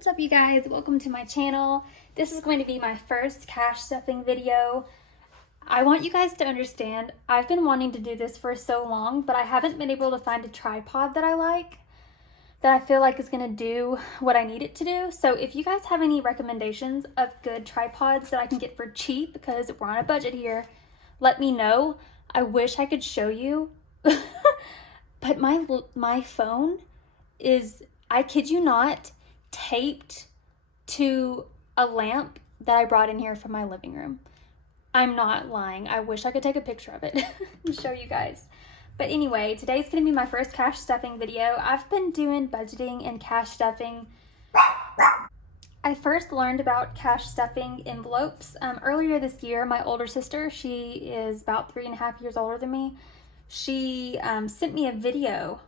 What's up, you guys? Welcome to my channel. This is going to be my first cash stuffing video. I want you guys to understand, I've been wanting to do this for so long, but I haven't been able to find a tripod that I like, that I feel like is going to do what I need it to do. So if you guys have any recommendations of good tripods that I can get for cheap, because we're on a budget here, let me know. I wish I could show you, but my phone is, I kid you not, taped to a lamp that I brought in here from my living room. I'm not lying. I wish I could take a picture of it and show you guys. But anyway, today's going to be my first cash stuffing video. I've been doing budgeting and cash stuffing. I first learned about cash stuffing envelopes earlier this year. My older sister, she is about 3.5 years older than me. She sent me a video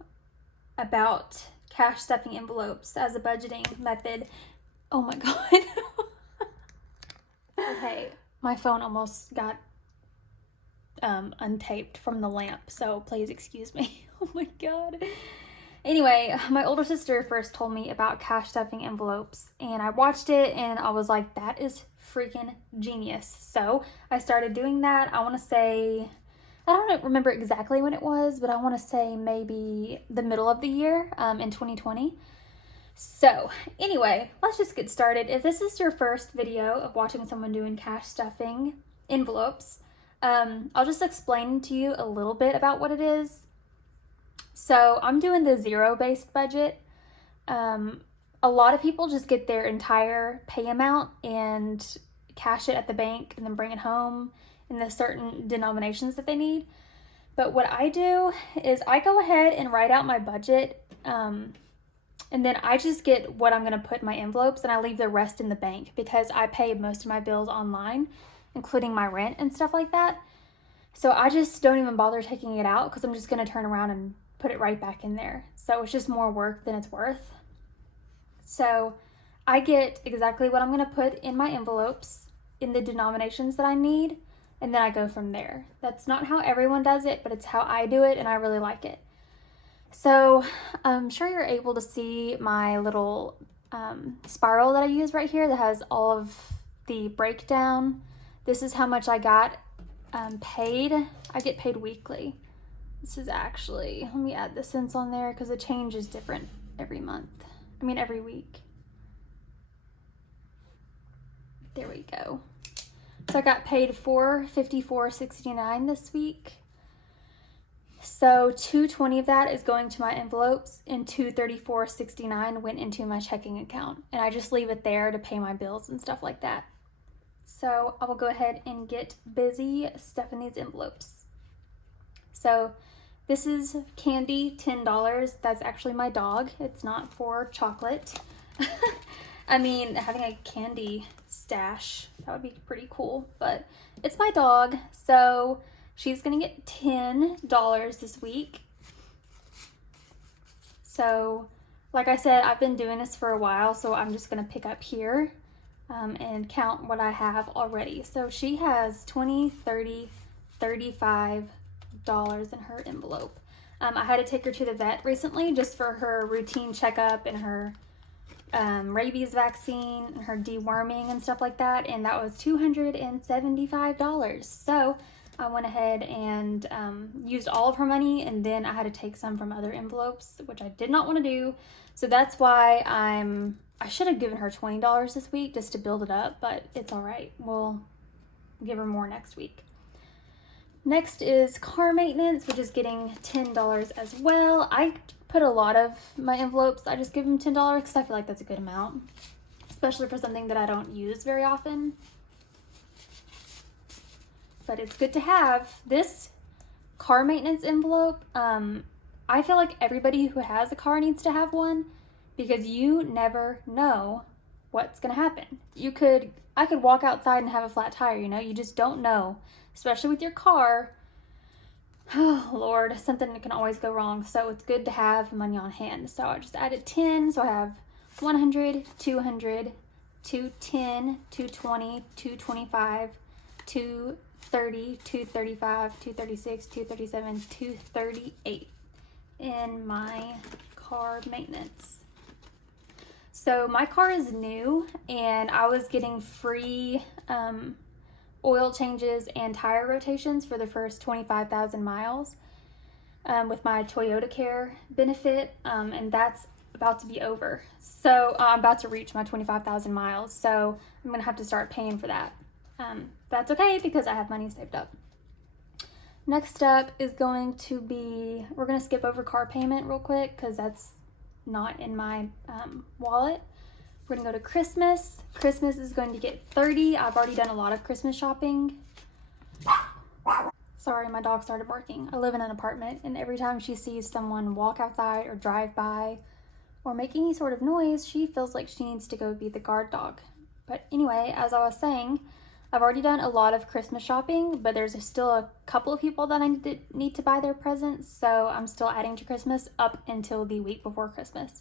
about cash stuffing envelopes as a budgeting method. Oh my god. Okay, my phone almost got untaped from the lamp, so please excuse me. Oh my god. Anyway, my older sister first told me about cash stuffing envelopes, and I watched it and I was like, that is freaking genius. So I started doing that. I want to say, I don't remember exactly when it was, but I want to say maybe the middle of the year in 2020. So anyway, let's just get started. If this is your first video of watching someone doing cash stuffing envelopes, I'll just explain to you a little bit about what it is. So I'm doing the zero-based budget. A lot of people just get their entire pay amount and cash it at the bank and then bring it home in the certain denominations that they need. But what I do is I go ahead and write out my budget, and then I just get what I'm going to put in my envelopes and I leave the rest in the bank because I pay most of my bills online, including my rent and stuff like that. So I just don't even bother taking it out because I'm just going to turn around and put it right back in there. So it's just more work than it's worth. So I get exactly what I'm going to put in my envelopes in the denominations that I need, and then I go from there. That's not how everyone does it, but it's how I do it, and I really like it. So I'm sure you're able to see my little spiral that I use right here that has all of the breakdown. This is how much I got paid. I get paid weekly. This is actually, let me add the cents on there because the change is different every month. I mean, every week. There we go. So I got paid $454.69 this week. So $220 of that is going to my envelopes and $234.69 went into my checking account. And I just leave it there to pay my bills and stuff like that. So I will go ahead and get busy stuffing these envelopes. So this is candy, $10. That's actually my dog. It's not for chocolate. I mean, having a candy stash, that would be pretty cool, but it's my dog, so she's gonna get $10 this week. So like I said, I've been doing this for a while, so I'm just gonna pick up here and count what I have already. So she has $20, $30, $35 in her envelope. I had to take her to the vet recently just for her routine checkup and her rabies vaccine and her deworming and stuff like that, and that was $275. So I went ahead and used all of her money, and then I had to take some from other envelopes, which I did not want to do. So that's why I should have given her $20 this week just to build it up, but it's all right. We'll give her more next week. Next is car maintenance, which is getting $10 as well. I put a lot of my envelopes, I just give them $10 because I feel like that's a good amount, especially for something that I don't use very often. But it's good to have. This car maintenance envelope, I feel like everybody who has a car needs to have one because you never know what's gonna happen. I could walk outside and have a flat tire, you know, you just don't know, especially with your car. Oh Lord, something can always go wrong, so it's good to have money on hand. So I just added 10, so I have 100, 200, 210, 220, 225, 230, 235, 236, 237, 238 in my car maintenance. So my car is new, and I was getting free oil changes and tire rotations for the first 25,000 miles with my Toyota Care benefit, and that's about to be over. So I'm about to reach my 25,000 miles, so I'm gonna have to start paying for that. That's okay because I have money saved up. Next up is going to be, we're gonna skip over car payment real quick because that's not in my wallet. We're gonna go to Christmas. Christmas is going to get $30. I've already done a lot of Christmas shopping. Sorry, my dog started barking. I live in an apartment, and every time she sees someone walk outside or drive by or make any sort of noise, she feels like she needs to go be the guard dog. But anyway, as I was saying, I've already done a lot of Christmas shopping, but there's still a couple of people that I need to buy their presents, so I'm still adding to Christmas up until the week before Christmas.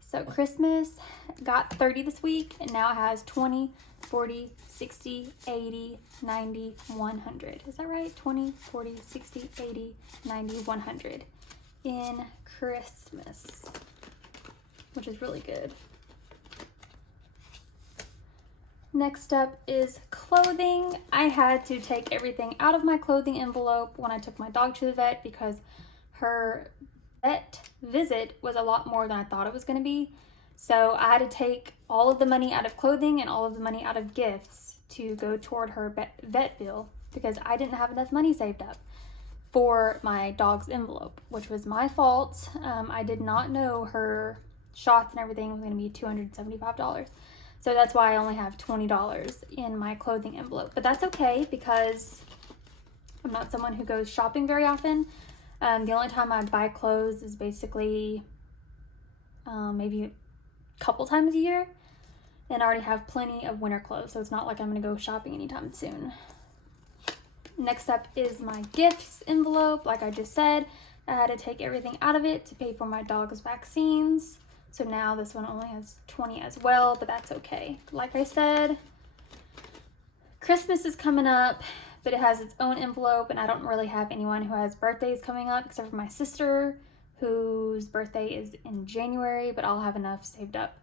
So Christmas got $30 this week, and now it has 20, 40, 60, 80, 90, 100. Is that right? 20, 40, 60, 80, 90, 100 in Christmas, which is really good. Next up is clothing. I had to take everything out of my clothing envelope when I took my dog to the vet because her vet visit was a lot more than I thought it was going to be. So I had to take all of the money out of clothing and all of the money out of gifts to go toward her vet bill because I didn't have enough money saved up for my dog's envelope, which was my fault. I did not know her shots and everything was going to be $275. So that's why I only have $20 in my clothing envelope. But that's okay because I'm not someone who goes shopping very often. The only time I buy clothes is basically maybe a couple times a year. And I already have plenty of winter clothes, so it's not like I'm going to go shopping anytime soon. Next up is my gifts envelope. Like I just said, I had to take everything out of it to pay for my dog's vaccines. So now this one only has 20 as well, but that's okay. Like I said, Christmas is coming up, but it has its own envelope, and I don't really have anyone who has birthdays coming up except for my sister, whose birthday is in January, but I'll have enough saved up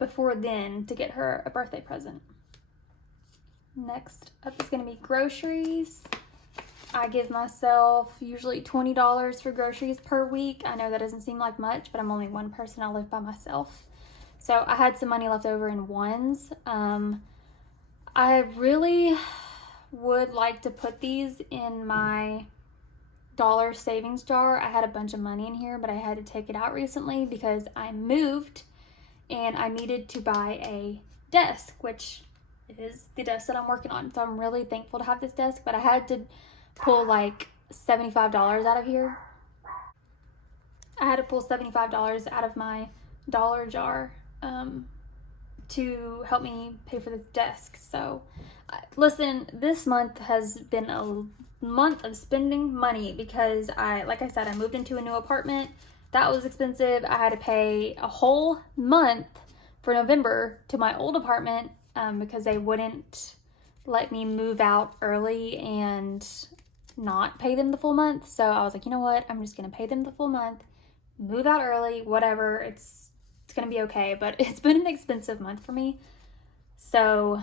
before then to get her a birthday present. Next up is going to be groceries. I give myself usually $20 for groceries per week. I know that doesn't seem like much, but I'm only one person. I live by myself. So I had some money left over in ones. I really would like to put these in my dollar savings jar. I had a bunch of money in here, but I had to take it out recently because I moved and I needed to buy a desk, which is the desk that I'm working on. So I'm really thankful to have this desk, but I had to pull like $75 out of here. I had to pull $75 out of my dollar jar to help me pay for this desk. So listen, this month has been a month of spending money because like I said, I moved into a new apartment. That was expensive. I had to pay a whole month for November to my old apartment because they wouldn't let me move out early and not pay them the full month. So I was like, you know what? I'm just going to pay them the full month, move out early, whatever. It's going to be okay. But it's been an expensive month for me. So,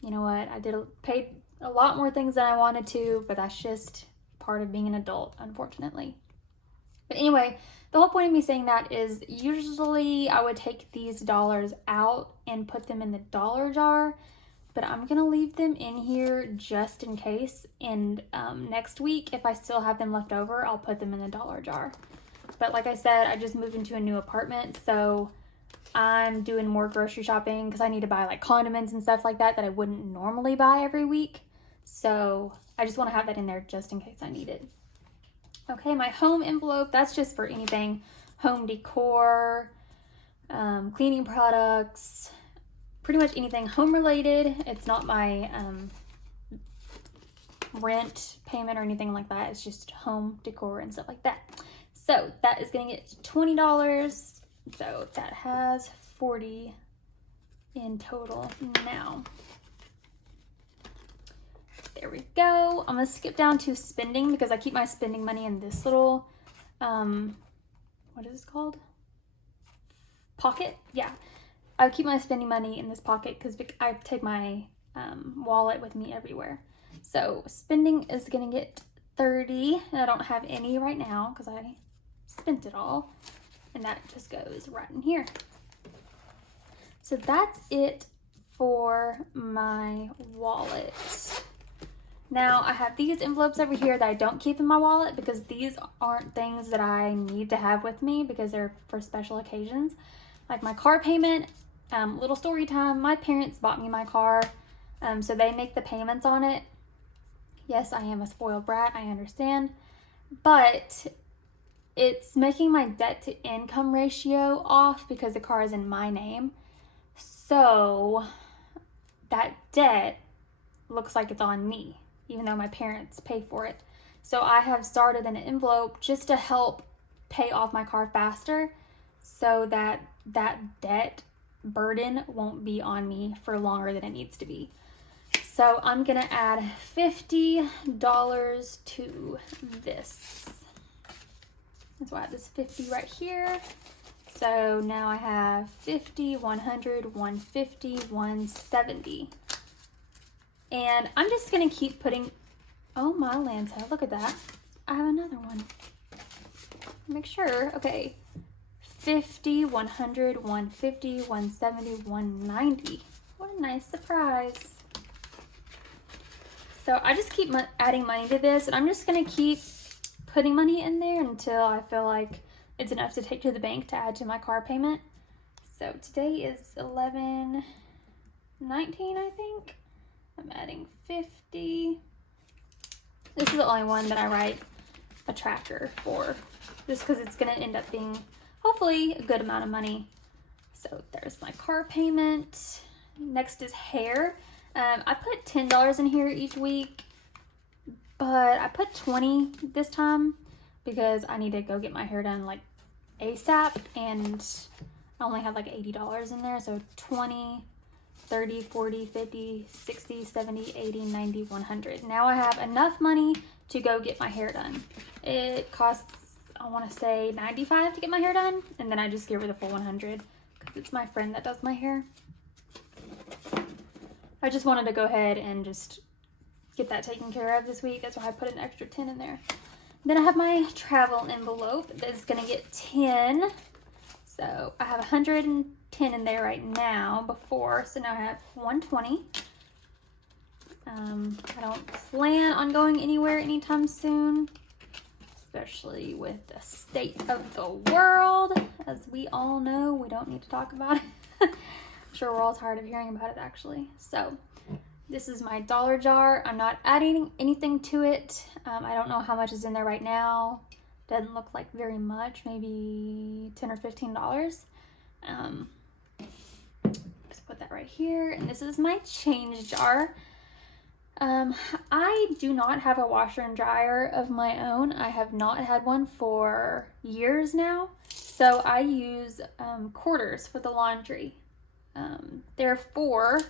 you know what? I paid a lot more things than I wanted to, but that's just part of being an adult, unfortunately. But anyway, the whole point of me saying that is usually I would take these dollars out and put them in the dollar jar, but I'm gonna leave them in here just in case. And next week, if I still have them left over, I'll put them in the dollar jar. But like I said, I just moved into a new apartment, so I'm doing more grocery shopping because I need to buy like condiments and stuff like that I wouldn't normally buy every week. So I just want to have that in there just in case I need it. Okay, my home envelope, that's just for anything home decor, cleaning products, pretty much anything home related. It's not my rent payment or anything like that. It's just home decor and stuff like that. So that is going to get $20. So that has $40 in total now. There we go. I'm going to skip down to spending because I keep my spending money in this little, what is this called? pocket. Yeah, I would keep my spending money in this pocket because I take my wallet with me everywhere. So spending is gonna get 30, and I don't have any right now because I spent it all, and that just goes right in here. So that's it for my wallet. Now I have these envelopes over here that I don't keep in my wallet because these aren't things that I need to have with me because they're for special occasions. Like my car payment, little story time, my parents bought me my car, so they make the payments on it. Yes, I am a spoiled brat, I understand, but it's making my debt to income ratio off because the car is in my name. So that debt looks like it's on me, even though my parents pay for it. So I have started an envelope just to help pay off my car faster so that that debt burden won't be on me for longer than it needs to be. So I'm gonna add $50 to this. So I have this 50 right here. So now I have 50, 100, 150, 170. And I'm just gonna keep putting, oh my Lanta, look at that. I have another one. Make sure, okay. 50, 100, 150, 170, 190. What a nice surprise. So I just keep adding money to this, and I'm just gonna keep putting money in there until I feel like it's enough to take to the bank to add to my car payment. So today is 11/19, I think. I'm adding 50. This is the only one that I write a tracker for, just because it's gonna end up being hopefully a good amount of money. So there's my car payment. Next is hair. I put $10 in here each week, but I put 20 this time because I need to go get my hair done like ASAP, and I only have like $80 in there. So 20, 30, 40, 50, 60, 70, 80, 90, 100. Now I have enough money to go get my hair done. It costs, I want to say $95 to get my hair done, and then I just give her the full 100 because it's my friend that does my hair. I just wanted to go ahead and just get that taken care of this week. That's why I put an extra 10 in there. Then I have my travel envelope that's gonna get 10. So I have 110 in there right now before, so now I have 120. I don't plan on going anywhere anytime soon, especially with the state of the world. As we all know, we don't need to talk about it. I'm sure we're all tired of hearing about it, actually. So this is my dollar jar. I'm not adding anything to it. I don't know how much is in there right now. Doesn't look like very much, maybe $10 or $15. Just put that right here. And this is my change jar. I do not have a washer and dryer of my own. I have not had one for years now. So I use quarters for the laundry. Therefore,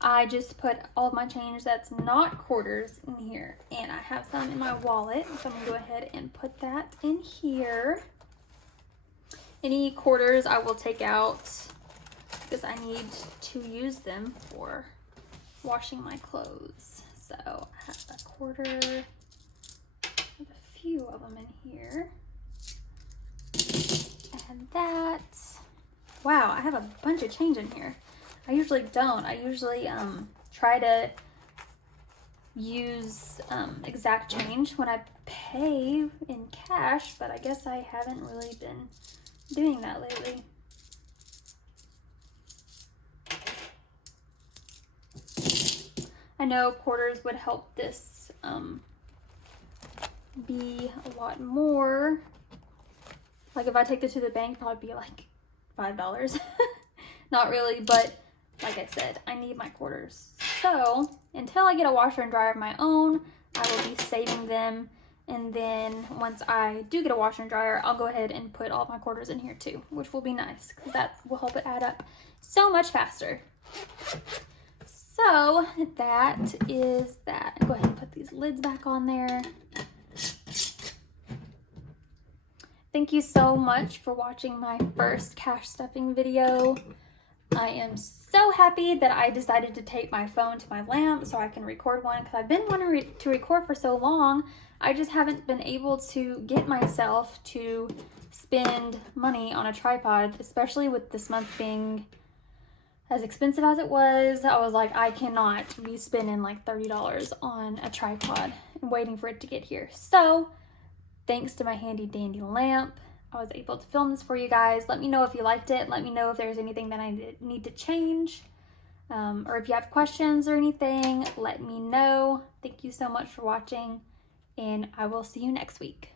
I just put all of my change that's not quarters in here, and I have some in my wallet, so I'm gonna go ahead and put that in here. Any quarters I will take out because I need to use them for washing my clothes. So I have a quarter, I have a few of them in here. And that, wow, I have a bunch of change in here. I usually don't. I usually try to use exact change when I pay in cash, but I guess I haven't really been doing that lately. I know quarters would help this be a lot more. Like if I take this to the bank, it'd probably be like $5. Not really, but like I said, I need my quarters. So until I get a washer and dryer of my own, I will be saving them. And then once I do get a washer and dryer, I'll go ahead and put all my quarters in here too, which will be nice because that will help it add up so much faster. So that is that. Go ahead and put these lids back on there. thank you so much for watching my first cash stuffing video. I am so happy that I decided to take my phone to my lamp so I can record one, because I've been wanting to record for so long. I just haven't been able to get myself to spend money on a tripod, especially with this month being as expensive as it was. I was like, I cannot be spending like $30 on a tripod and waiting for it to get here. So thanks to my handy dandy lamp, I was able to film this for you guys. Let me know if you liked it. Let me know if there's anything that I need to change. Or if you have questions or anything, let me know. Thank you so much for watching, and I will see you next week.